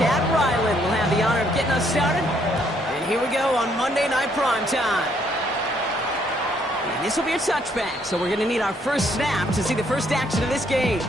Chad Ryland will have the honor of getting us started. And here we go on Monday Night Primetime. And this will be a touchback, so we're going to need our first snap to see the first action of this game.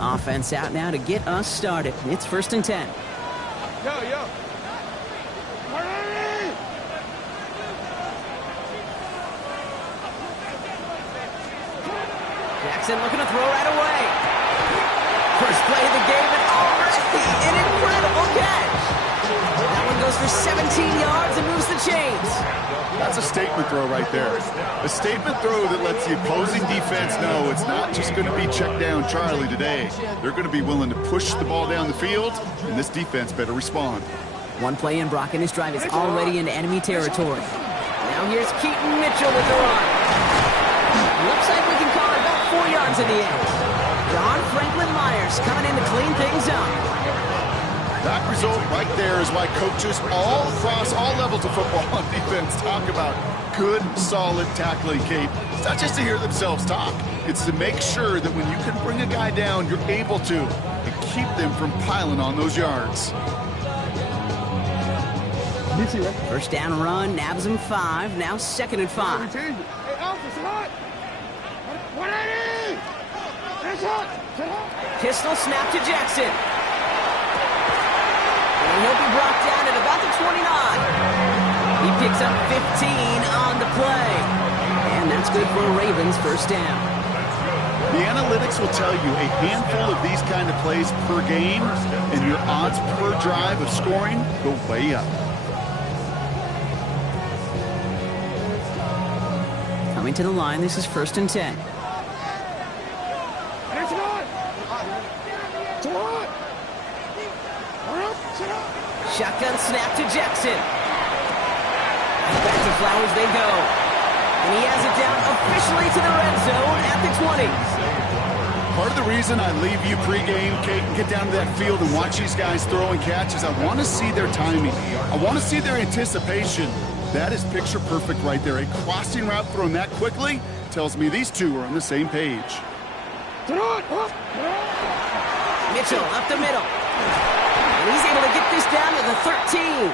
Offense out now to get us started. It's 1st and 10. Yo. Jackson looking to throw right away. First play of the game and already an incredible catch. That one goes for 17 yards and moves the chains. That's a statement throw right there. A statement throw that lets the opposing defense know it's not just going to be check down Charlie today. They're going to be willing to push the ball down the field, and this defense better respond. One play in, Brock, and his drive is already into enemy territory. Now here's Keaton Mitchell with the run. Looks like we can call it about 4 yards in the end. John Franklin Myers coming in to clean things up. That result right there is why coaches all across all levels of football on defense talk about good, solid tackling, Kate. It's not just to hear themselves talk. It's to make sure that when you can bring a guy down, you're able to and keep them from piling on those yards. First down run, nabs him 5. Now 2nd and 5. Hey, Alpha, sit hot. 180. That's hot. Pistol snap to Jackson. And he'll be brought down at about the 29. He picks up 15 on the play. And that's good for a Ravens first down. The analytics will tell you a handful of these kind of plays per game, and your odds per drive of scoring go way up. Coming to the line, this is 1st and 10. Shotgun snap to Jackson. Back to Flowers they go. And he has it down officially to the red zone at the 20. Part of the reason I leave you pregame, Kate, and get down to that field and watch these guys throw and catch is I want to see their timing. I want to see their anticipation. That is picture perfect right there. A crossing route thrown that quickly tells me these two are on the same page. Mitchell up the middle. And he's able to get this down to the 13.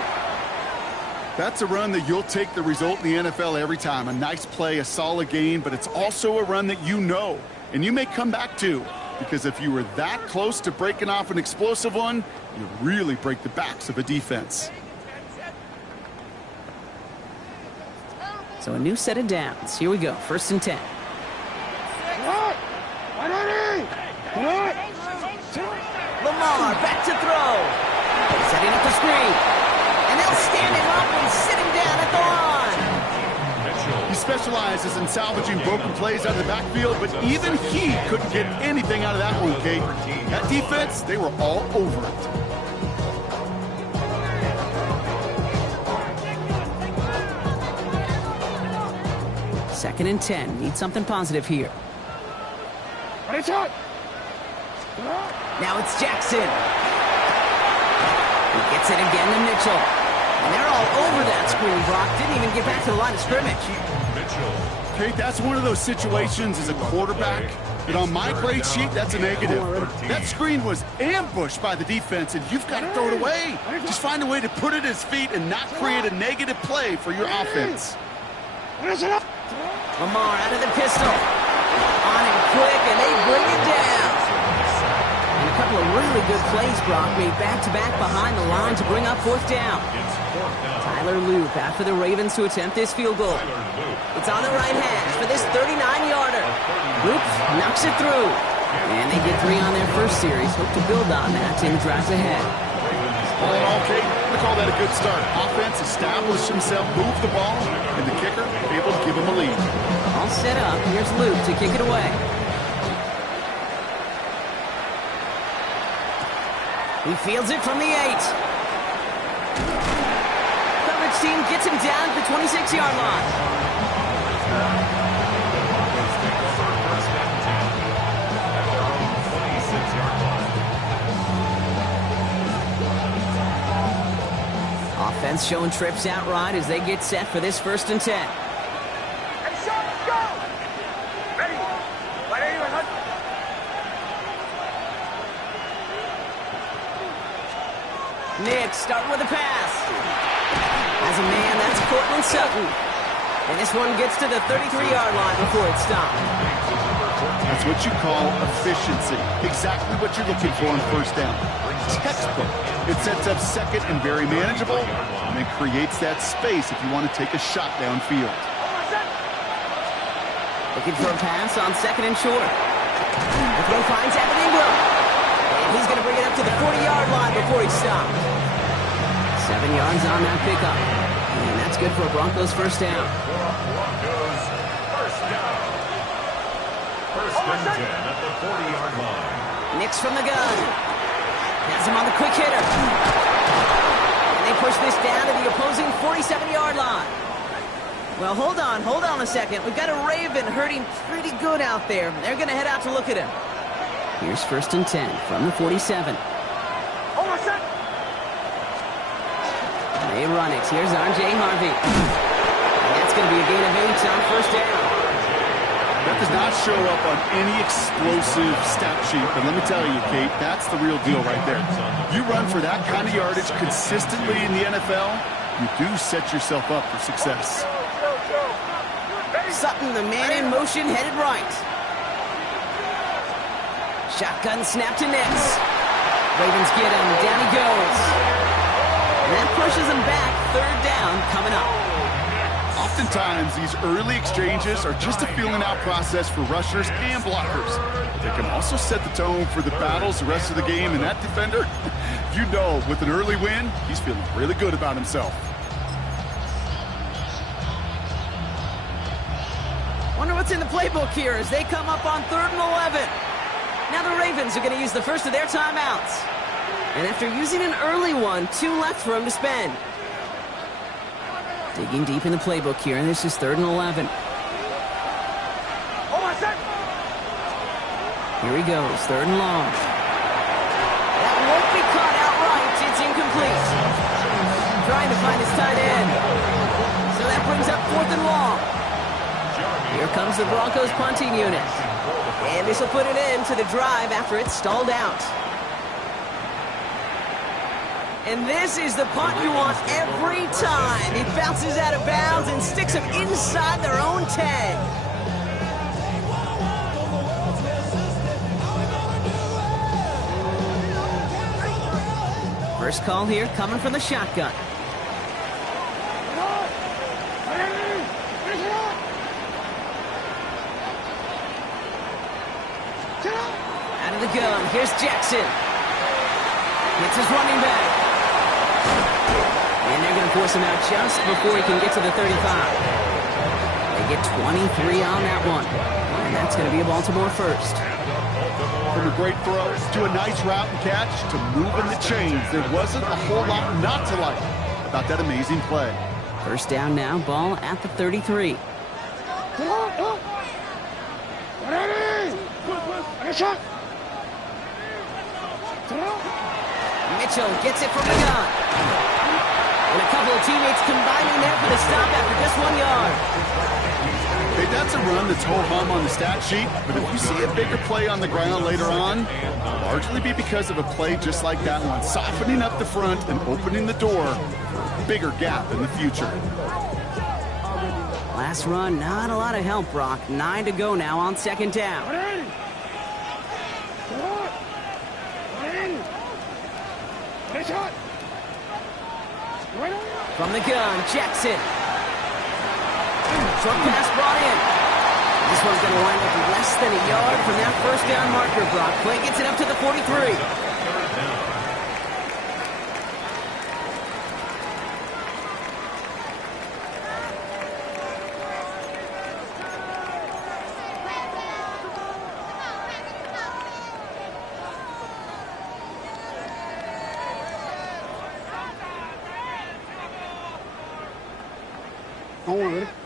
That's a run that you'll take the result in the NFL every time. A nice play, a solid gain, but it's also a run that you know and you may come back to, because if you were that close to breaking off an explosive one, you really break the backs of a defense. So a new set of downs. Here we go. 1st and 10. Lamar back to throw. Setting up the screen. And they'll stand him up and sit him down at the line. He specializes in salvaging broken plays out of the backfield, but even he couldn't get anything out of that one, Kate. That defense, they were all over it. Second and 10. Need something positive here. Now it's Jackson. He gets it again to Mitchell. And they're all over that screen, Brock. Didn't even get back to the line of scrimmage. Kate, that's one of those situations as a quarterback, and on my grade sheet, that's a negative. That screen was ambushed by the defense, and you've got to throw it away. Just find a way to put it at his feet and not create a negative play for your offense. Lamar out of the pistol. On him quick, and they bring it down. And a couple of really good plays, Brock, made back-to-back behind the line to bring up fourth down. Tyler Loop after the Ravens to attempt this field goal. It's on the right hash for this 39-yarder. Loop knocks it through. And they get 3 on their first series. Hope to build on that in the drives ahead. All in all, Kate, we call that a good start. Offense established himself, moved the ball, and the kicker able to give him a lead. All set up. Here's Loop to kick it away. He fields it from the 8. Coverage team gets him down at the 26-yard line. Offense showing trips out right as they get set for this 1st and 10. Hey, Sean, let's go! Ready? Right here, Hunt. Nick starting with a pass. As a man, that's Cortland Sutton. And this one gets to the 33-yard line before it's stopped. That's what you call efficiency. Exactly what you're looking for on 1st down. Textbook. It sets up 2nd and very manageable, and it creates that space if you want to take a shot downfield. Looking for a pass on 2nd and short. The throw finds Evan Ingram. And he's going to bring it up to the 40-yard line before he's stopped. 7 yards on that pickup. And that's good for Broncos 1st down. First and 10 at the 40-yard line. Nix from the gun. Has him on the quick hitter. And they push this down to the opposing 47-yard line. Well, hold on a second. We've got a Raven hurting pretty good out there. They're going to head out to look at him. Here's 1st and 10 from the 47. They run it. Here's R.J. Harvey. And that's going to be a gain of 8 on 1st down. That does not show up on any explosive stat sheet, but let me tell you, Kate, that's the real deal right there. You run for that kind of yardage consistently in the NFL, you do set yourself up for success. Sutton, the man in motion, headed right. Shotgun snap to Nix. Ravens get him. Down he goes. And that pushes him back. 3rd down coming up. Oftentimes, these early exchanges are just a feeling-out process for rushers and blockers. They can also set the tone for the battles the rest of the game, and that defender, you know, with an early win, he's feeling really good about himself. Wonder what's in the playbook here as they come up on 3rd and 11. Now the Ravens are going to use the first of their timeouts. And after using an early one, 2 left for him to spend. Digging deep in the playbook here, and this is 3rd and 11. Here he goes, 3rd and long. That won't be caught outright. It's incomplete. Trying to find his tight end. So that brings up 4th and long. Here comes the Broncos punting unit. And this will put an end to the drive after it's stalled out. And this is the punt you want every time. He bounces out of bounds and sticks them inside their own 10. First call here coming from the shotgun. Out of the gun, here's Jackson. Gets his running back. And they're going to force him out just before he can get to the 35. They get 23 on that one. And that's going to be a Baltimore first. From a great throw to a nice route and catch to moving the chains, there wasn't a whole lot not to like about that amazing play. First down now, ball at the 33. Mitchell gets it from the gun. And a couple of teammates combining there for the stop after just 1 yard. Hey, that's a run that's ho-hum on the stat sheet, but if you see a bigger play on the ground later on, it'll largely be because of a play just like that one, softening up the front and opening the door for a bigger gap in the future. Last run, not a lot of help, Brock. 9 to go now on second down. From the gun, Jackson. Short pass brought in. This one's going to wind up less than a yard from that first down marker, Brock. Play gets it up to the 43.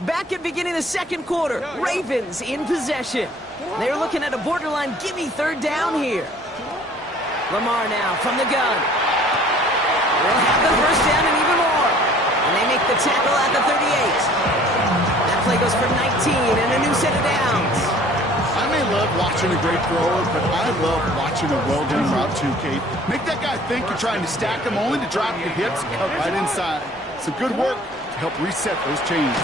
Back at beginning of the second quarter, Ravens in possession. They're looking at a borderline gimme third down here. Lamar now from the gun. They'll have the first down and even more. And they make the tackle at the 38. That play goes for 19 and a new set of downs. I may love watching a great thrower, but I love watching a well-done route too, Kate. Make that guy think you're trying to stack him only to drop your hips and cut right inside. Some good work to help reset those chains.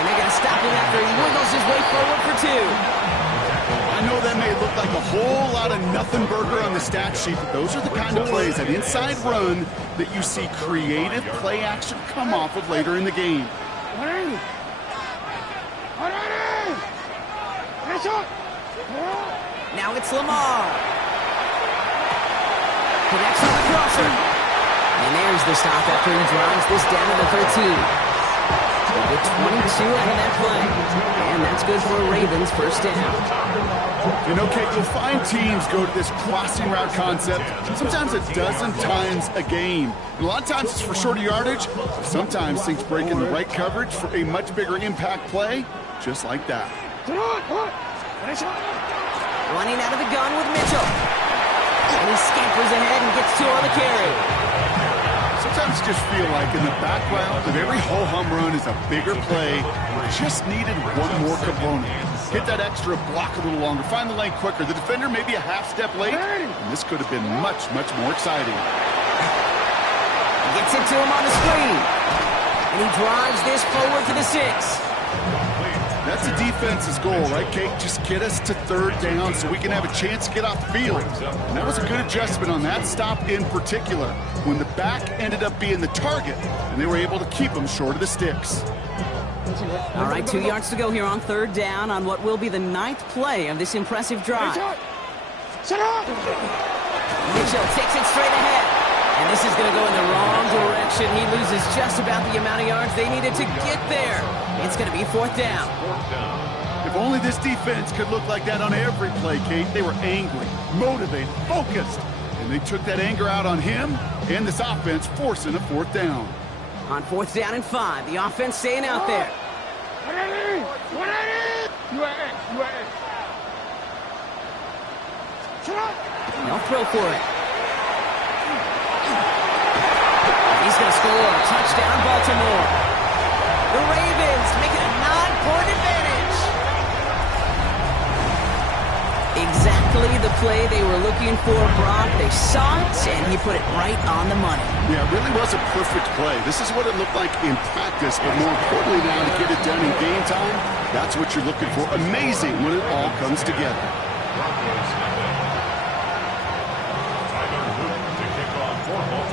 And they're going to stop him after he wiggles his way forward for 2. I know that may look like a whole lot of nothing burger on the stat sheet, but those are the kind of plays, that inside run, that you see creative play action come off of later in the game. Now it's Lamar. Connects on the crosser. And there's the stop after he drives this down to the 13. They get 22 out of that play. And that's good for a Ravens first down. You know, Kate, you'll find teams go to this crossing route concept sometimes a dozen times a game. And a lot of times it's for shorter yardage. Sometimes things break in the right coverage for a much bigger impact play, just like that. Running out of the gun with Mitchell. And he scampers ahead and gets 2 on the carry. Sometimes you just feel like in the background of every ho-hum run is a bigger play. Just needed one more component. Hit that extra block a little longer. Find the lane quicker. The defender maybe a half step late. And this could have been much, much more exciting. Gets it to him on the screen. And he drives this forward to the 6. That's the defense's goal, right, Kate? Just get us to third down so we can have a chance to get off the field. And that was a good adjustment on that stop in particular, when the back ended up being the target, and they were able to keep him short of the sticks. All right, 2 yards to go here on third down on what will be the 9th play of this impressive drive. Mitchell takes it straight ahead. And this is going to go in the wrong direction. He loses just about the amount of yards they needed to get there. It's going to be 4th down. If only this defense could look like that on every play, Kate. They were angry, motivated, focused. And they took that anger out on him and this offense, forcing a 4th down. On 4th down and 5, the offense staying out there. They'll throw for it. He's going to score a touchdown, Baltimore. The Ravens make it a 9-point advantage. Exactly the play they were looking for, Brock. They saw it, and he put it right on the money. Yeah, it really was a perfect play. This is what it looked like in practice, but more importantly now to get it done in game time, that's what you're looking for. Amazing when it all comes together.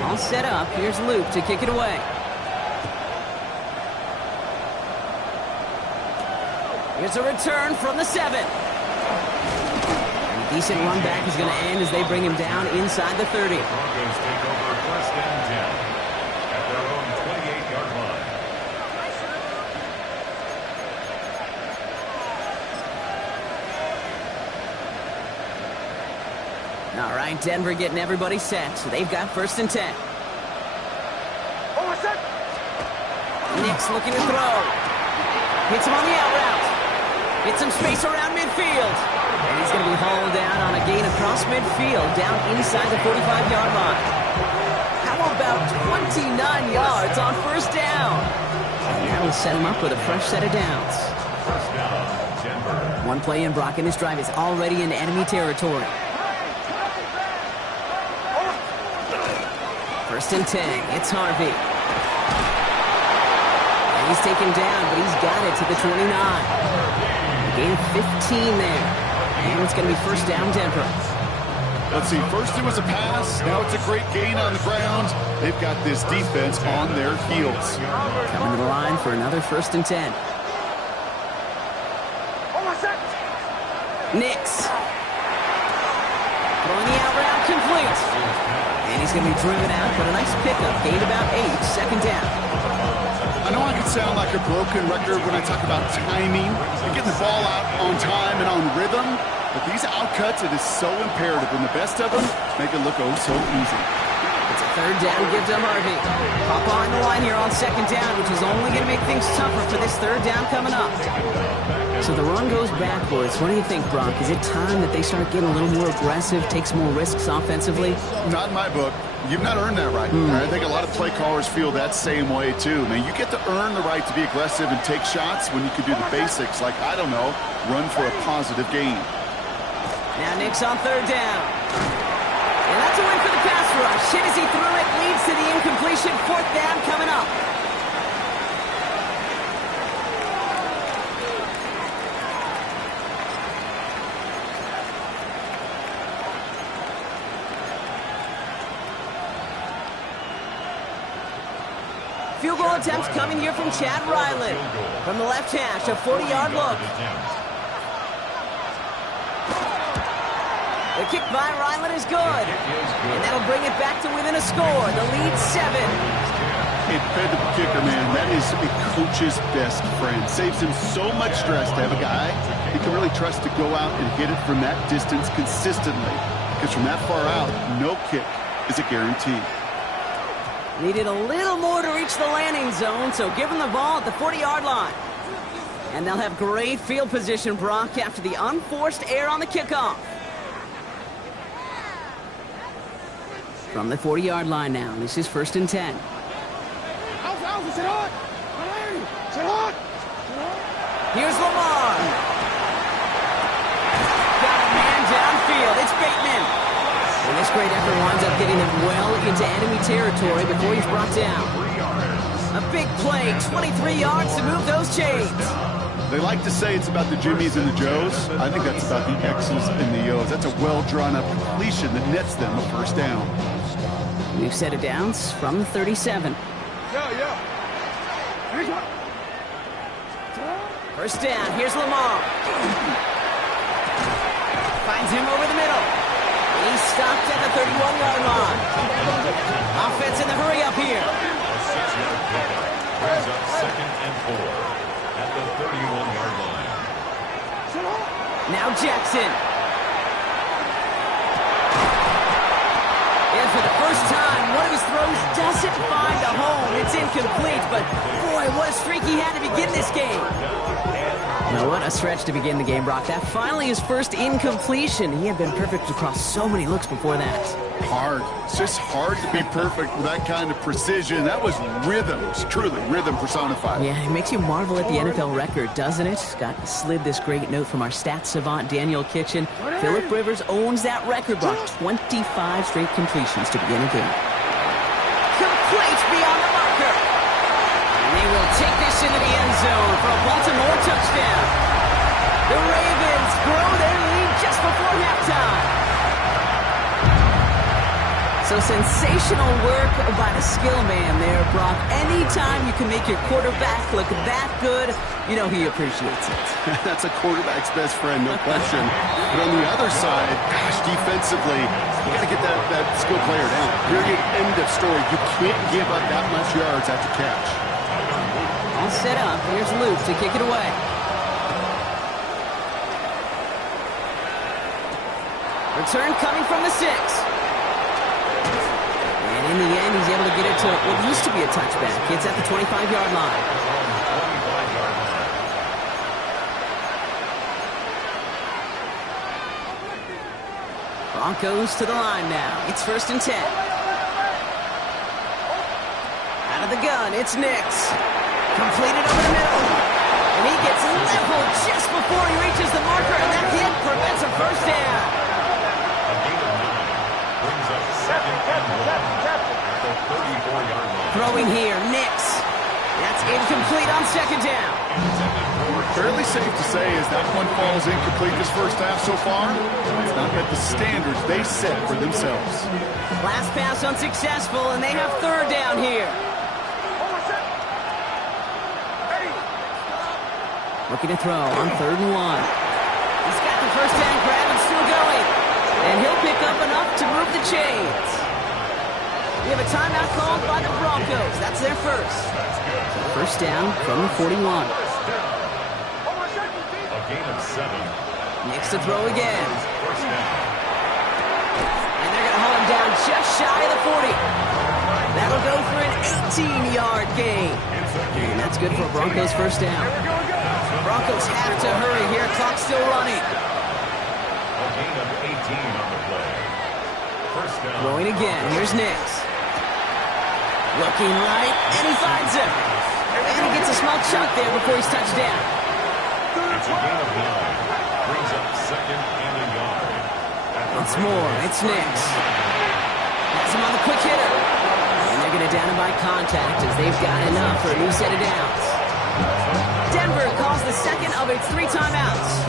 All set up. Here's Luke to kick it away. Here's a return from the 7. And a decent run back is going to end as they bring him down inside the 30. Broncos take over first and 10 at their own 28-yard line. All right, Denver getting everybody set. So they've got first and 10. Nix looking to throw. Hits him on the out route. Hits some space around midfield. And he's going to be hauled down on a gain across midfield, down inside the 45-yard line. How about 29 yards on first down? And that'll set him up with a fresh set of downs. First down, Denver. One play in, Brock, and his drive is already in enemy territory. First and 10. It's Harvey. And he's taken down, but he's got it to the 29. Gain of 15 there. And it's going to be first down, Denver. Let's see, first it was a pass, now it's a great gain on the ground. They've got this defense on their heels. Coming to the line for another first and 10. Nix. Throwing the out route complete. And he's going to be driven out, but a nice pickup. Gained about 8, second down. I know I can sound like a broken record when I talk about timing and getting the ball out on time and on rhythm, but these outcuts, it is so imperative, and the best of them make it look oh so easy. It's a third down, give to Harvey. Hop on the line here on second down, which is only going to make things tougher for this third down coming up. So the run goes backwards. What do you think, Brock? Is it time that they start getting a little more aggressive, take some more risks offensively? Not in my book. You've not earned that right. I think a lot of play callers feel that same way, too. Man, you get to earn the right to be aggressive and take shots when you can do the basics, like, I don't know, run for a positive gain. Now Nix on third down. And that's a win for the pass rush. Hit as he threw it, leads to the incompletion. Fourth down coming up. Field goal attempts coming here from Chad Ryland. From the left hash, a 40-yard look. The kick by Ryland is good. And that'll bring it back to within a score. The lead 7. Dependable kicker, man. That is a coach's best friend. Saves him so much stress to have a guy he can really trust to go out and hit it from that distance consistently. Because from that far out, no kick is a guarantee. Needed a little more to reach the landing zone, so give him the ball at the 40-yard line. And they'll have great field position, Brock, after the unforced error on the kickoff. From the 40-yard line now, this is first and 10. Here's Lamar. Got a man downfield. It's Bateman. And this great effort winds up getting him well into enemy territory before he's brought down. A big play, 23 yards to move those chains. They like to say it's about the Jimmies and the Joes. I think that's about the X's and the O's. That's a well-drawn-up completion that nets them a first down. New set of downs from the 37. First down, here's Lamar. Finds him over the middle. He's stopped at the 31-yard line. Offense in the hurry up here. A 6-yard pickup brings up second and 4 at the 31-yard line. Now Jackson. And for the first time, one of his throws doesn't find a home. It's incomplete, but boy, what a streak he had to begin this game. Now, what a stretch to begin the game, Brock. That finally his first incompletion. He had been perfect across so many looks before that. Hard. It's just hard to be perfect with that kind of precision. That was rhythm. It's truly rhythm personified. Yeah, it makes you marvel at the NFL record, doesn't it? Scott slid this great note from our stats savant, Daniel Kitchen. Phillip Rivers owns that record, Brock. 25 straight completions to begin a game. Complete beyond the marker. And they will take this into the end zone for a Baltimore touchdown. The Ravens grow their lead just before halftime. So sensational work by the skill man there, Brock. Anytime you can make your quarterback look that good, you know he appreciates it. That's a quarterback's best friend, no question. But on the other side, gosh, defensively, you got to get that skill player down. Period. End of story. You can't give up that much yards after catch. All set up. Here's Luke to kick it away. Return coming from the 6. And in the end, he's able to get it to what used to be a touchback. It's at the 25-yard line. Broncos to the line now. It's first and 10. Out of the gun, it's Nix. Completed over the middle. And he gets leveled before he reaches the marker, and that hit prevents a first down. A gain of 9 brings up second and 1 at the 34-yard line. Throwing here, Nix. That's incomplete on second down. Fairly safe to say as that one falls incomplete this first half so far, it's not met the standards they set for themselves. Last pass unsuccessful, and they have third down here. Looking to throw on 3rd and 1. He's got the first down grab and still going. And he'll pick up enough to move the chains. We have a timeout called by the Broncos. That's their first. First down from the 41. A gain of 7. Nix to throw again. First down. And they're going to haul him down just shy of the 40. That'll go for an 18-yard gain. And that's good for a Broncos first down. Broncos have to hurry here. Clock's still running. A gain of 18 on the play. First down. Throwing again. Here's Nix. Looking right, and he finds him. And he gets a small chunk there before he's touched down. It's a gain of 9. Brings up second and a yard. Once more, it's Nix. Has him on the quick hitter. And they're going to down him by contact as they've got enough for a new set of downs. Denver calls the second of its 3 timeouts.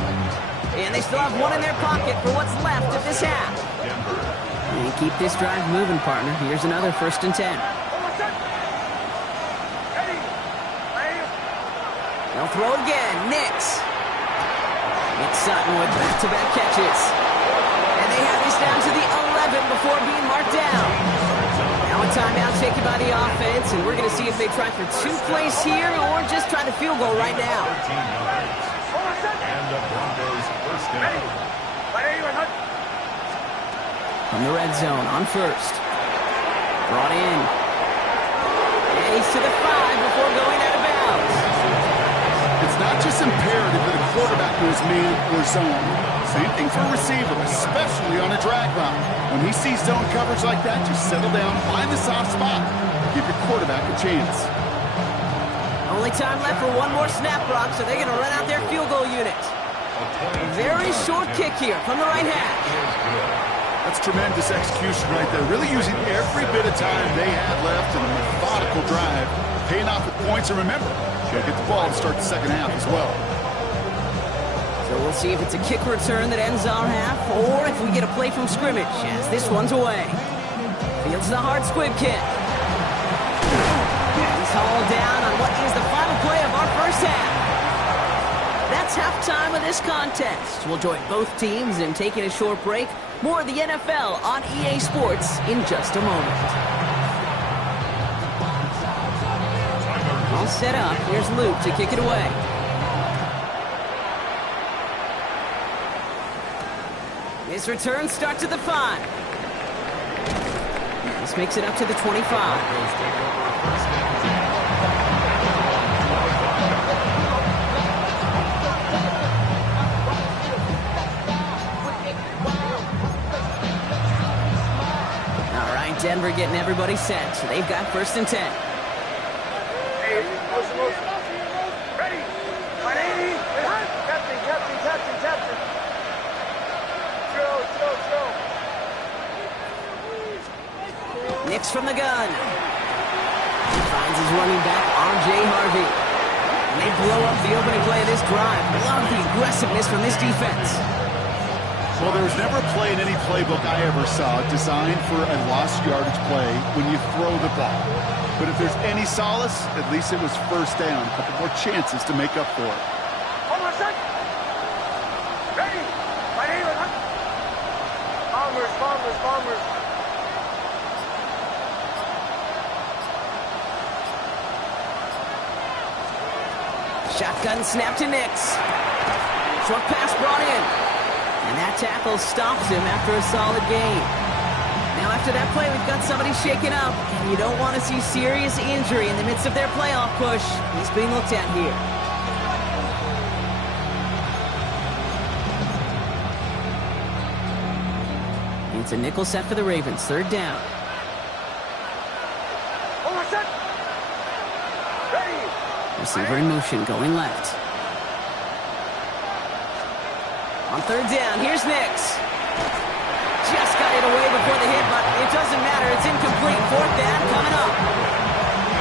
And they still have one in their pocket for what's left of this half. And keep this drive moving, partner. Here's another 1st and 10. They'll throw again. Nix. Nick Sutton with back-to-back catches. And they have this down to the 11 before being marked down. Now a timeout taken by the offense, and we're going to see if they try for 2 plays here or just try to field goal right now. 13 yards. And the Broncos first down. From the red zone on first. Brought in. And he's to the 5 before going out of bounds. It's not just imperative that a quarterback knows man or zone. Same thing for a receiver, especially on a drag route. When he sees zone coverage like that, just settle down, find the soft spot. Give your quarterback a chance. Only time left for one more snap, Brock, so they're going to run out their field goal unit. A very short kick here from the right hash. That's tremendous execution right there. Really using every bit of time they had left in a methodical drive. Paying off with points, and remember, they'll get the ball to start the second half as well. So we'll see if it's a kick return that ends our half, or if we get a play from scrimmage, as this one's away. Fields the hard squib kick. He's hauled down on what is the final play of our first half. That's halftime of this contest. We'll join both teams in taking a short break. More of the NFL on EA Sports in just a moment. All set up. Here's Luke to kick it away. His return starts at the 5. This makes it up to the 25. Denver getting everybody set, so they've got 1st and 10. Hey, motion. Ready. Captain. Chill. Nix from the gun. He finds his running back, R.J. Harvey. And they blow up the opening play of this drive. Love the aggressiveness from this defense. Well, there was never a play in any playbook I ever saw designed for a lost yardage play when you throw the ball. But if there's any solace, at least it was first down. A couple more chances to make up for it. Hold on a sec. Ready. Bombers. Shotgun snap to Nix. Short pass brought in. And that tackle stops him after a solid gain. Now after that play, we've got somebody shaken up. And you don't want to see serious injury in the midst of their playoff push. He's being looked at here. It's a nickel set for the Ravens. 3rd down. Hold on a sec. Ready. Receiver in motion, going left. On third down, here's Nix. Just got it away before the hit, but it doesn't matter. It's incomplete. Fourth down coming up.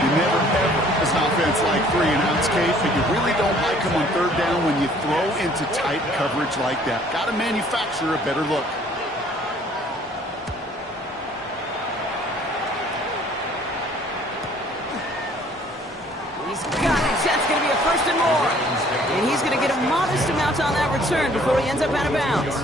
You never ever, as an offense, like 3 and outs, Kate, but you really don't like them on third down when you throw into tight coverage like that. Got to manufacture a better look. He's got it. That's going to be a first and more. And he's going to get a modest amount on that return before he ends up out of bounds.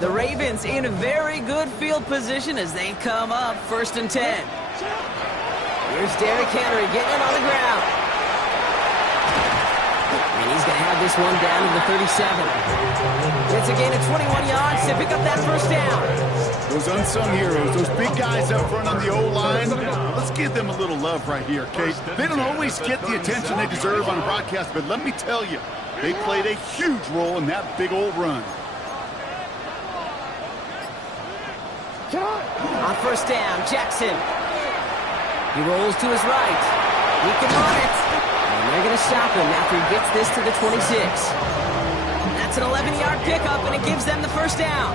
The Ravens in a very good field position as they come up first and 10. Here's Derrick Henry getting it on the ground. And he's going to have this one down to the 37. It's a gain of 21 yards to pick up that first down. Those unsung heroes, those big guys up front on the O-line, let's give them a little love right here, Kate. They don't always get the attention they deserve on a broadcast, but let me tell you, they played a huge role in that big old run. On first down, Jackson. He rolls to his right. He can run it. And they're going to stop him after he gets this to the 26. That's an 11-yard pickup, and it gives them the first down.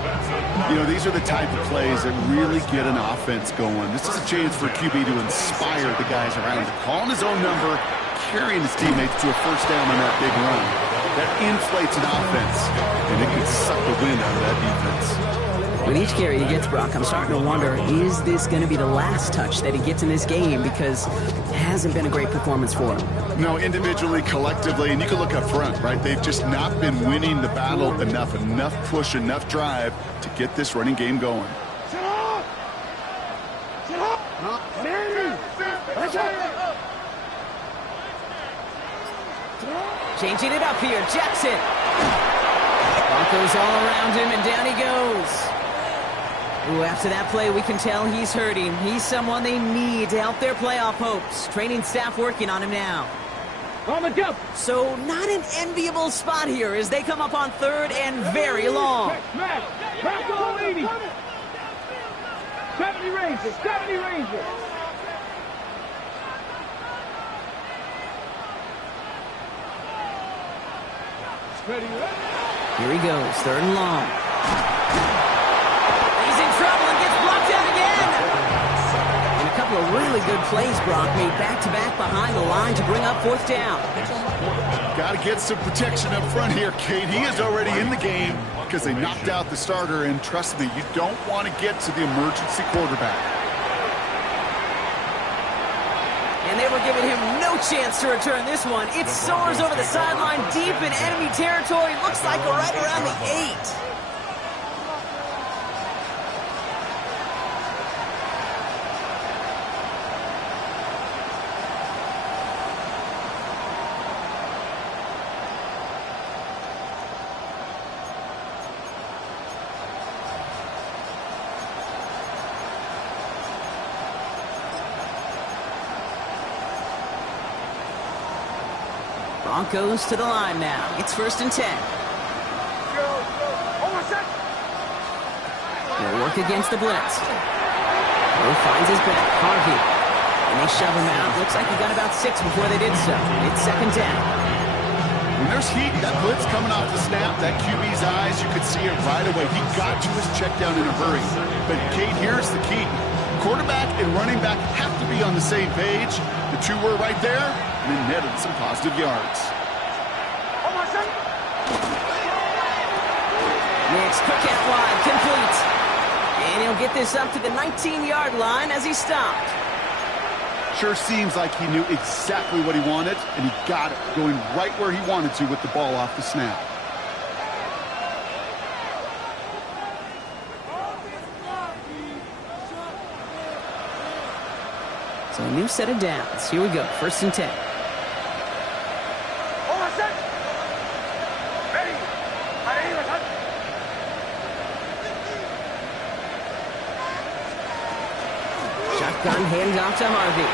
You know, these are the type of plays that really get an offense going. This is a chance for QB to inspire the guys around him. Calling his own number, carrying his teammates to a first down on that big run. That inflates an offense, and it can suck the wind out of that defense. With each carry he gets, Brock, I'm starting to wonder, is this going to be the last touch that he gets in this game? Because it hasn't been a great performance for him. No, individually, collectively, and you can look up front, right? They've just not been winning the battle enough push, enough drive to get this running game going. Changing it up here, Jackson. Broncos all around him, and down he goes. Ooh, after that play, we can tell he's hurting. He's someone they need to help their playoff hopes. Training staff working on him now. So not an enviable spot here as they come up on third and very long. 70 Rangers, 70 Rangers. Here he goes, third and long. He's in trouble and gets blocked out again. And a couple of really good plays, Brock, made back-to-back behind the line to bring up fourth down. Got to get some protection up front here, Kate. He is already in the game because they knocked out the starter, and trust me, you don't want to get to the emergency quarterback. And they were giving him no chance to return this one. It soars over the sideline deep in enemy territory. Looks like right around the 8. Broncos to the line now. It's first and 10. They'll work against the blitz. Will finds his back. Harvey. And they shove him out. Looks like he got about 6 before they did so. It's second down. When there's heat, that blitz coming off the snap, that QB's eyes, you could see it right away. He got to his check down in a hurry. But, Kate, here's the key. Quarterback and running back have to be on the same page. The two were right there, and it netted some positive yards. Nix, quick out wide, complete. And he'll get this up to the 19-yard line as he stopped. Sure seems like he knew exactly what he wanted, and he got it, going right where he wanted to with the ball off the snap. So a new set of downs. Here we go, first and 10. Shotgun handoff to Harvey.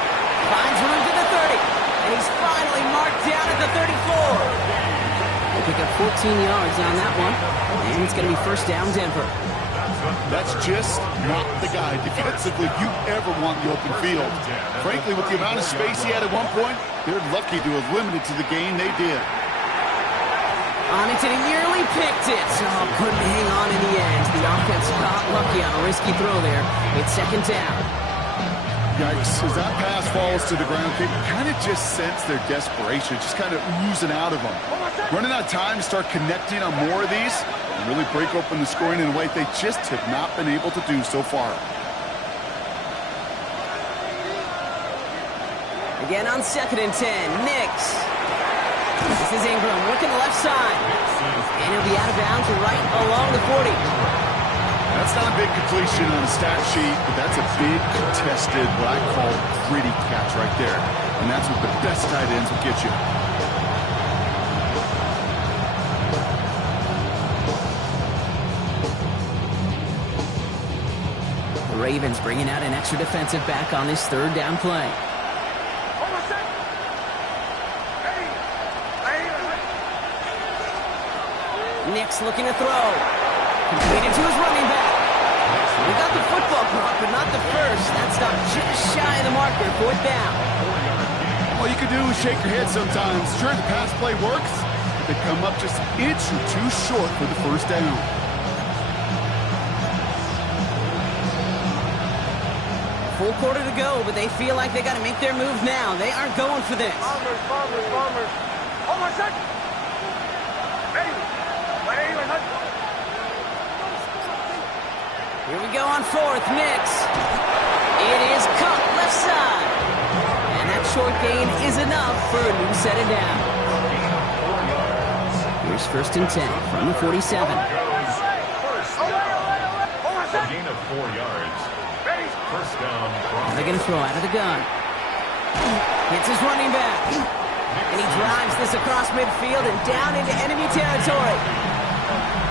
Finds room to the 30. And he's finally marked down at the 34. They pick up 14 yards on that one. And it's going to be first down Denver. That's just not the guy defensively you ever want in the open field. Frankly, with the amount of space he had at one point, they're lucky to have limited to the gain they did. On it, and he nearly picked it. Oh, couldn't hang on in the end. The offense got lucky on a risky throw there. It's second down. Yikes, as that pass falls to the ground, you kind of just sense their desperation, just kind of oozing out of them. Running out of time to start connecting on more of these and really break open the scoring in a way they just have not been able to do so far. Again on 2nd and 10, Nix. This is Ingram working the left side. And he'll be out of bounds right along the 40. That's not a big completion on the stat sheet, but that's a big contested, what I call gritty catch right there. And that's what the best tight ends will get you. The Ravens bringing out an extra defensive back on this 3rd down play. Nix looking to throw. Completed to his running back. We got the football block, but not the first. That stopped just shy of the marker. 4th down. All you can do is shake your head sometimes. Sure, the pass play works. They come up just an inch or two short for the 1st down. Full quarter to go, but they feel like they got to make their move now. They aren't going for this. Bombers. Hold on a second. Ready. Here we go on 4th. Nix. It is cut left side. And that short gain is enough for a new set of downs. Here's 1st and 10 from the 47. A gain of 4 yards. Ready. 1st down. They're going to throw out of the gun. Hits his running back. And he drives this across midfield and down into enemy territory.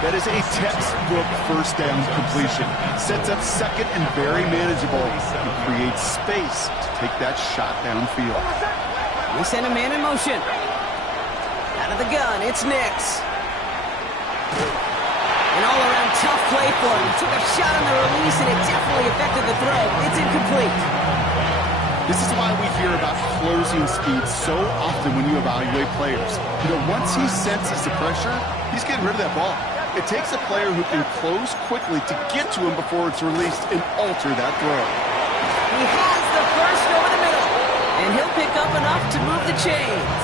That is a textbook 1st down completion. Sets up 2nd and very manageable. It creates space to take that shot downfield. We send a man in motion. Out of the gun, it's Nix. An all-around tough play for him. He took a shot on the release, and it definitely affected the throw. It's incomplete. This is why we hear about closing speed so often when you evaluate players. You know, once he senses the pressure, he's getting rid of that ball. It takes a player who can close quickly to get to him before it's released and alter that throw. He has the first over the middle, and he'll pick up enough to move the chains.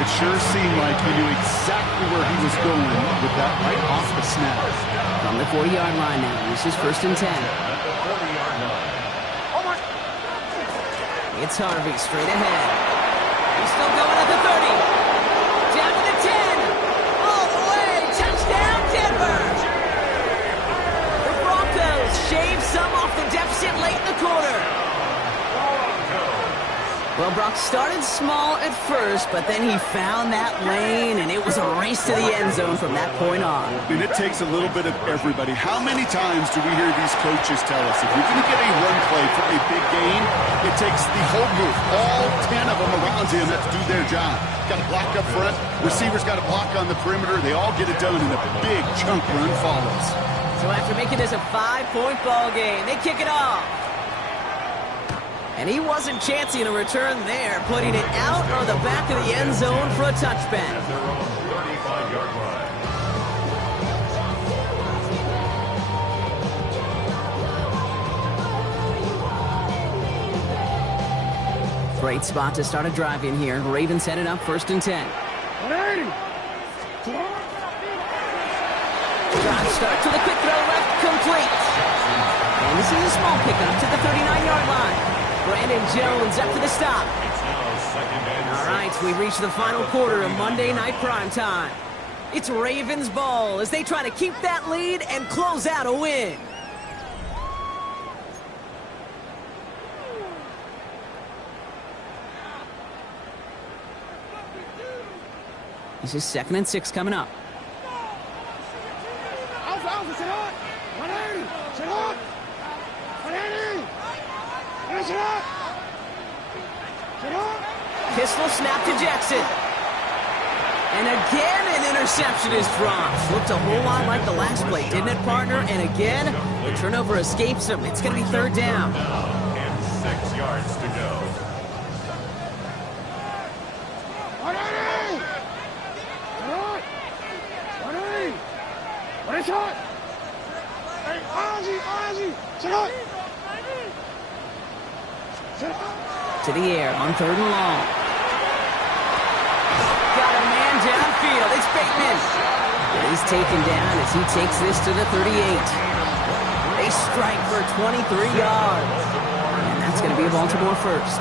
It sure seemed like he knew exactly where he was going with that right off the snap. From the 40-yard line now, this is 1st and 10. It's Harvey straight ahead. He's still going at the 30. Down to the 10. All the way. Touchdown, Denver. The Broncos shave some off the deficit late in the quarter. Well, Brock started small at first, but then he found that lane, and it was a race to the end zone from that point on. And it takes a little bit of everybody. How many times do we hear these coaches tell us, if you're going to get a run play for a big gain, it takes the whole group, all 10 of them around him, that do their job. Got to block up front. Receivers got to block on the perimeter. They all get it done, and a big chunk run follows. So after making this a 5-point ball game, they kick it off. And he wasn't chancing a return there, putting it out or the back of the end zone for a touchback. At their own 35-yard line. Great spot to start a drive in here. Ravens headed up 1st and 10. Drive start to the quick throw left, complete. And this is a small pickup to the 39-yard line. Brandon Jones up to the stop. All right, we've reached the final quarter of Monday Night Primetime. It's Ravens ball as they try to keep that lead and close out a win. This is 2nd and 6 coming up. Pistol snap to Jackson. And again, an interception is dropped. Looked a whole lot like the last play, didn't it, partner? And again, the turnover escapes him. It's going to be third down. And 6 yards to go. To the air on third and long. Got a man downfield. It's Bateman. And he's taken down as he takes this to the 38. They strike for 23 yards. And that's going to be a Baltimore first.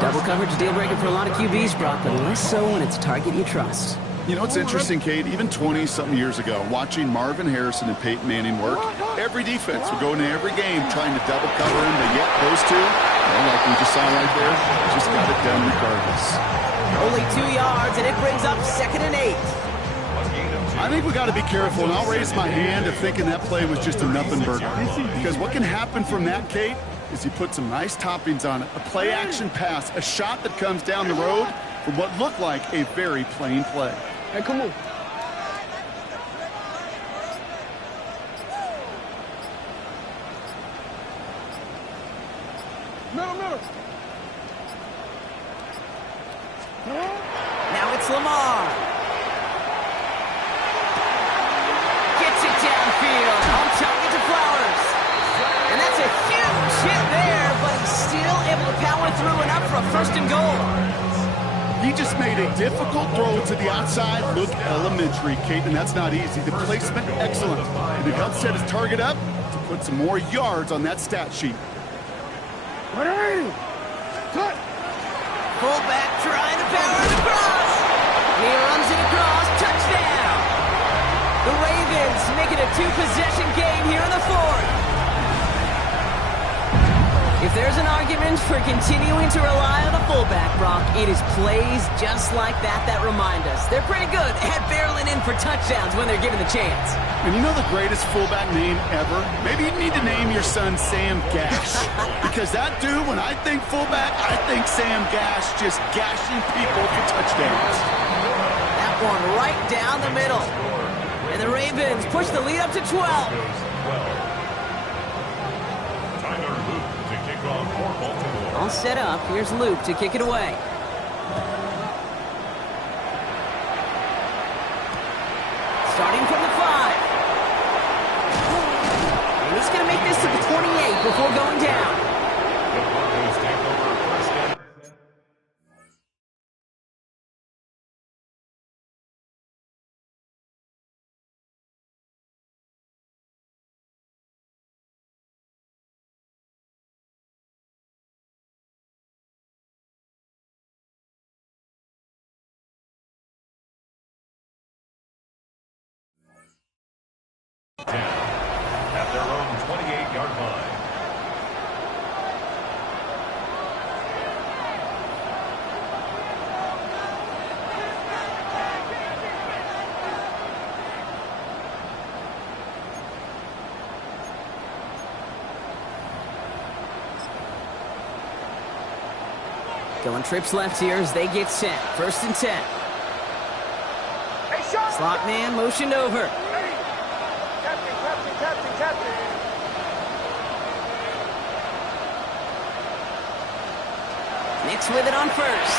Double coverage deal breaker for a lot of QBs, Brock, but less so when it's a target you trust. You know, it's interesting, Kate, even 20-something years ago, watching Marvin Harrison and Peyton Manning work, every defense would go into every game trying to double cover him, but yet those two, well, like we just saw right there, just got it done regardless. Only 2 yards, and it brings up 2nd and 8. I think we got to be careful, and I'll raise my hand of thinking that play was just a nothing burger. Because what can happen from that, Kate, is you put some nice toppings on it. A play-action pass, a shot that comes down the road from what looked like a very plain play. Hey, come on. Middle. Now it's Lamar. Gets it downfield. On target to Flowers. And that's a huge hit there, but he's still able to power through enough for a 1st and goal. He just made a difficult throw to the outside look elementary, Kate, and that's not easy. The placement, excellent. And it helped set his target up to put some more yards on that stat sheet. Cut. Fullback trying to power it across. He runs it across. Touchdown. The Ravens making a 2-possession game here in the 4th. If there's an argument for continuing to rely on the fullback, Brock, it is plays just like that remind us. They're pretty good at barreling in for touchdowns when they're given the chance. And you know the greatest fullback name ever? Maybe you need to name your son Sam Gash. Because that dude, when I think fullback, I think Sam Gash just gashing people for touchdowns. That one right down the middle. And the Ravens push the lead up to 12. All set up. Here's Luke to kick it away. Starting from the 5. And he's going to make this to the 28 before going down. The Broncos take over 1st down. At their own 28-yard line. Going trips left here as they get set. 1st and 10. Hey, shot. Slot man motioned over. Captain. Knicks with it on 1st.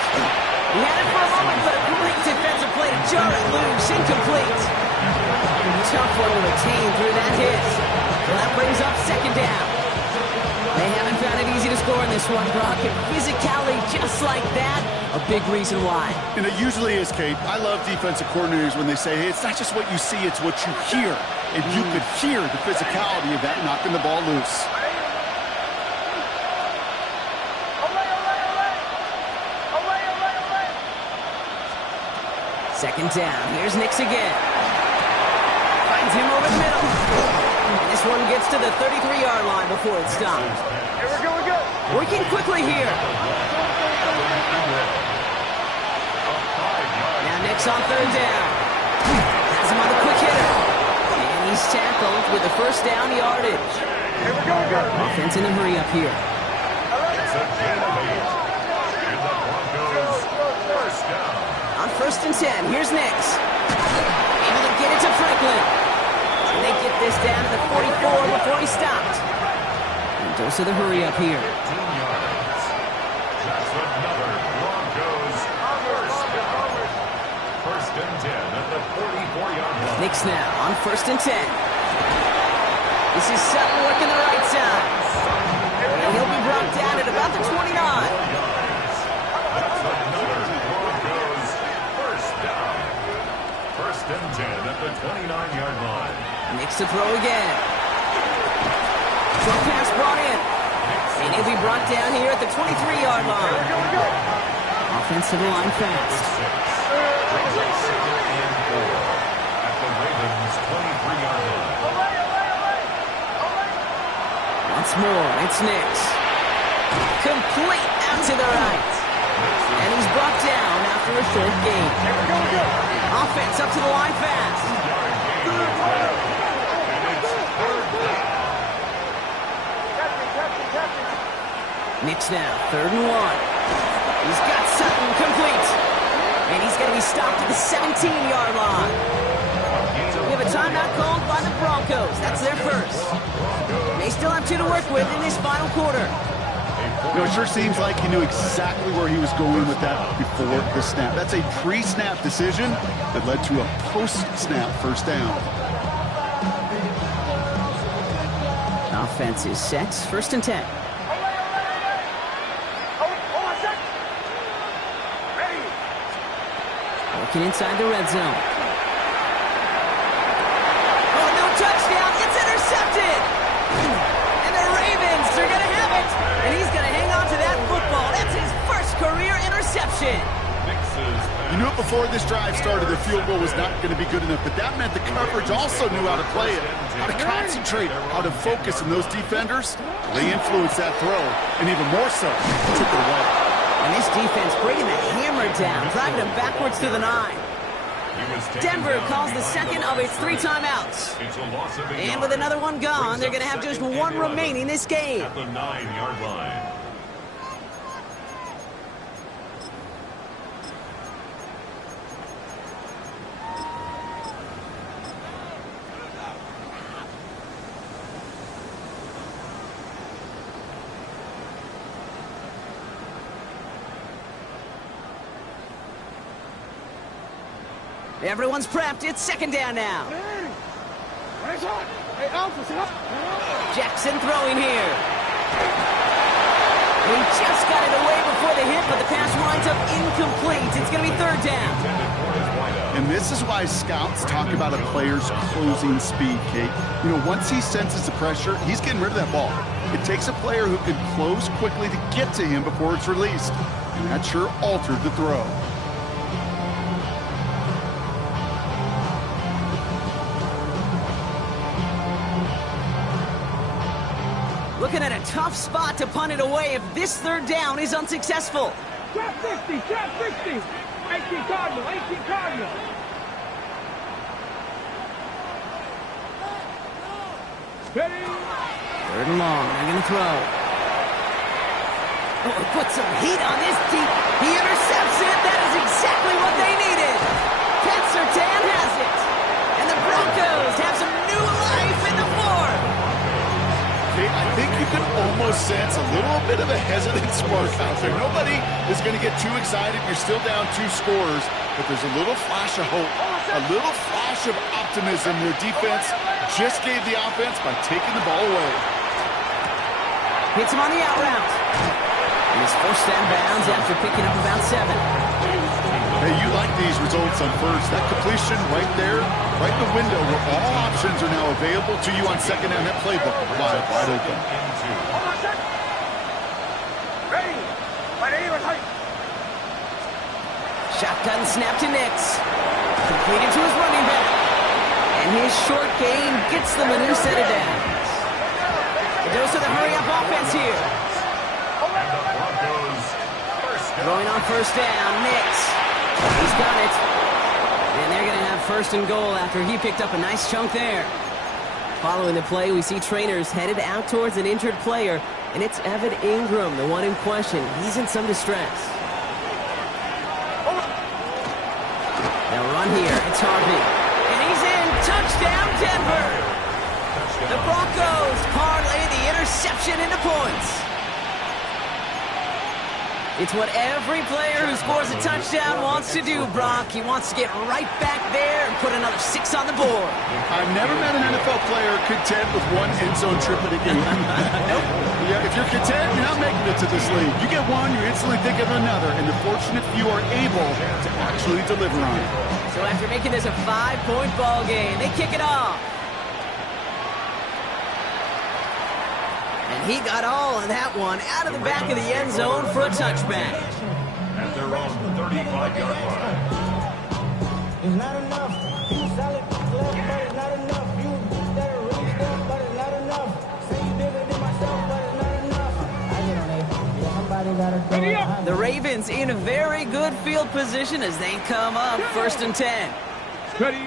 He had it for a moment, but a great defensive play to jar it loose. Incomplete. Tough one to retain through that hit. So that brings up 2nd down. They haven't found it easy to score in this one, Brock. And physicality just like that, a big reason why. And it usually is, Kate. I love defensive coordinators when they say, hey, it's not just what you see, it's what you hear. And you could hear the physicality of that knocking the ball loose. Second down. Here's Nix again. Finds him over the middle. And this one gets to the 33-yard line before it stops. Here we go. Working quickly here. Now Nix on 3rd down. Has him on the quick hitter. And he's tackled with the 1st down yardage. Here we go. Offense in a hurry up here. It's a gain of 8. And the Broncos 1st down. On 1st and 10, here's Nix. Able to get it to Franklin. And they get this down to the 44 before he stopped. And goes to the hurry up here. 15 yards. That's another Broncos first down. 1st and 10 at the 44-yard line. Nix now on 1st and 10. This is Sutton working the right side. And he'll be brought down at about the 29. That's another Broncos first down. 1st and 10 at the 29-yard line. Nix to throw again. Short pass brought in. And he'll be brought down here at the 23-yard line. Offensive line fast. Brings up 2nd and 4 at the Ravens' 23-yard line. Once more, it's Nix. Complete out to the right. And he's brought down after a short gain. Offense up to the line fast. Nix now, 3rd and 1. He's got Sutton complete. And he's going to be stopped at the 17-yard line. So we have a timeout called by the Broncos. That's their first. They still have 2 to work with in this final quarter. You know, it sure seems like he knew exactly where he was going with that before the snap. That's a pre-snap decision that led to a post-snap first down. Offense is set. 1st and 10. Working inside the red zone. Oh, no touchdown. It's intercepted. And the Ravens are going to have it. And he's going to hang on to that football. That's his first career interception. You knew it before this drive started. The field goal was not going to be good enough, but that meant the coverage also knew how to play it, how to concentrate, how to focus, and those defenders, they influenced that throw, and even more so, took it away. And this defense bringing the hammer down, driving them backwards to the 9. Denver calls the second of its 3 timeouts. And with another one gone, they're going to have just 1 remaining this game. At the 9-yard line. Everyone's prepped. It's 2nd down now. Jackson throwing here. He just got it away before the hit, but the pass winds up incomplete. It's going to be 3rd down. And this is why scouts talk about a player's closing speed, Kate. You know, once he senses the pressure, he's getting rid of that ball. It takes a player who can close quickly to get to him before it's released. And that sure altered the throw. Looking at a tough spot to punt it away if this 3rd down is unsuccessful. Trap 60, trap 60. 18 Cardinal, 18 Cardinal. Ready? 3rd and long, they're going to throw. Oh, put some heat on this deep. He intercepts it. That is exactly what they needed. Ted Surtain has it. And the Broncos have some new life in the 4th. I think you can almost sense a little bit of a hesitant spark out there. Nobody is going to get too excited. You're still down 2 scores, but there's a little flash of hope, a little flash of optimism. Their defense just gave the offense by taking the ball away. Hits him on the out route. And he's forced out of bounds after picking up about 7. Hey, you like these results on first. That completion right there, right in the window where all options are now available to you on 2nd down. That playbook wide open. Ready? Shotgun snap to Nix. Completed to his running back. And his short gain gets them a new set of downs. It goes to the hurry-up offense here. Throwing on 1st down, Nix. He's got it. And they're going to have 1st and goal after he picked up a nice chunk there. Following the play, we see trainers headed out towards an injured player, and it's Evan Ingram, the one in question. He's in some distress. It's Harvey. And he's in. Touchdown, Denver. The Broncos parlay the interception into points. It's what every player who scores a touchdown wants to do, Brock. He wants to get right back there and put another 6 on the board. I've never met an NFL player content with one end zone trip in a game. Nope. Yeah, if you're content, you're not making it to this league. You get one, you instantly think of another, and the fortunate few are able to actually deliver on it. So after making this a 5-point ball game, they kick it off. And he got all of that one out of the back of the end zone for a touchback. At their own 35-yard line. It's not enough. You solid, left, but it's not enough. You better really stuff, but it's not enough. Say you bigger than myself, but it's not enough. I get on it. Yeah, somebody gotta do it. The Ravens in a very good field position as they come up 1st and 10. Ready.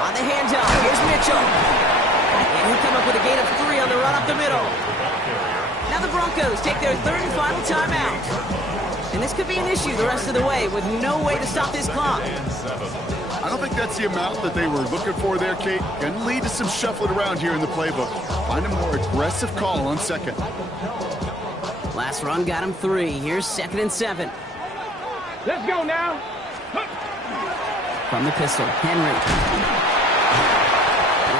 On the handoff, here's Mitchell. And he'll come up with a gain of 3 on the run up the middle. Now the Broncos take their 3rd and final timeout. And this could be an issue the rest of the way with no way to stop this clock. I don't think that's the amount that they were looking for there, Kate. Going to lead to some shuffling around here in the playbook. Find a more aggressive call on 2nd. Last run got him 3. Here's 2nd and 7. Let's go now. From the pistol, Henry.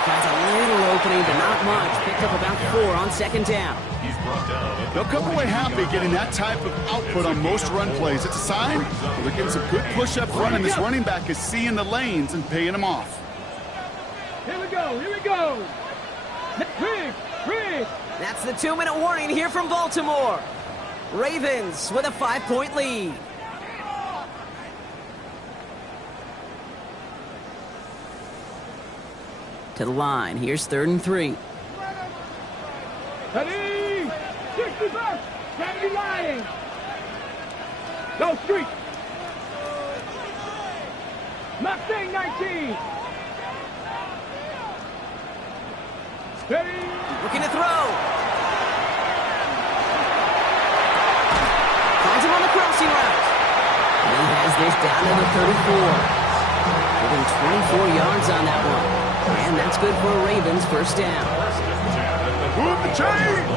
Finds a little opening, but not much. Picked up about 4 on 2nd down. He's brought down. They'll come away happy getting that type of output on most run plays. It's a sign that they're getting some good push up front, and this running back is seeing the lanes and paying them off. Here we go. Here we go. Rig. That's the 2-minute warning here from Baltimore. Ravens with a 5-point lead. To the line. Here's 3rd and 3. Ready. 60 can't be lying. Go street. Mustang 19. Ready. Looking to throw. Finds him on the crossing route. And he has this down to the 34. Giving 24 yards on that one. And that's good for a Ravens 1st down. Move the chains!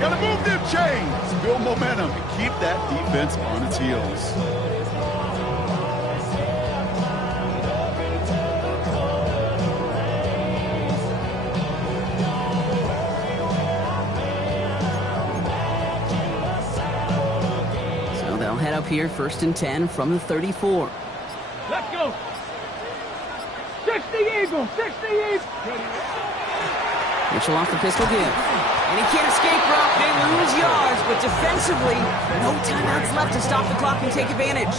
Gotta move them chains! Build momentum and keep that defense on its heels. So they'll head up here 1st and 10 from the 34. Let's go. 60 Eagles. 60 Eagles. Mitchell off the pistol give. And he can't escape, Brock. They lose yards, but defensively, no timeouts left to stop the clock and take advantage.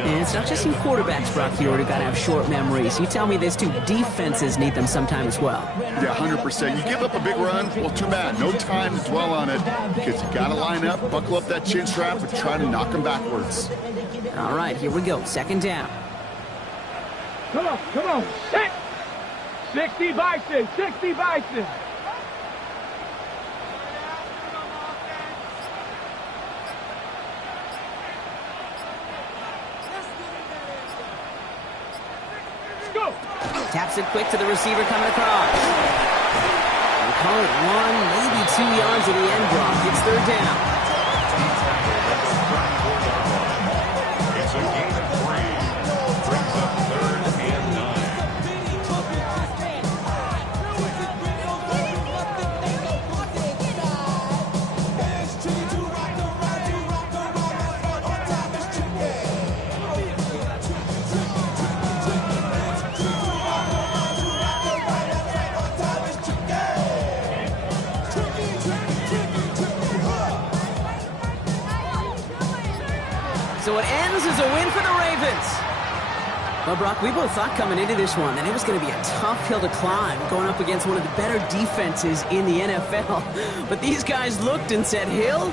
And it's not just in quarterbacks, Brock, you already got to have short memories. You tell me this too, defenses need them sometime as well. Yeah, 100%. You give up a big run, well, too bad. No time to dwell on it because you got to line up, buckle up that chin strap, and try to knock them backwards. All right, here we go. 2nd down. Come on. 60 Bison. 60 Bison. Go. Taps it quick to the receiver coming across. They call it 1, maybe 2 yards at the end block. It's 3rd down. It's a gain of 3. Brings up 3rd and 9. So it ends as a win for the Ravens. Well, Brock, we both thought coming into this one that it was going to be a tough hill to climb, going up against one of the better defenses in the NFL. But these guys looked and said, Hill?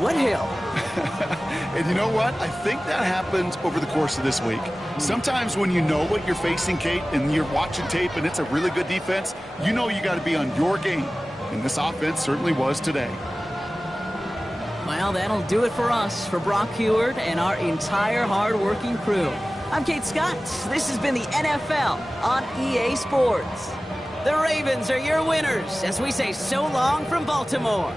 What hill? And you know what? I think that happens over the course of this week. Sometimes when you know what you're facing, Kate, and you're watching tape and it's a really good defense, you know you got to be on your game. And this offense certainly was today. Well, that'll do it for us, for Brock Huard and our entire hard-working crew. I'm Kate Scott. This has been the NFL on EA Sports. The Ravens are your winners as we say so long from Baltimore.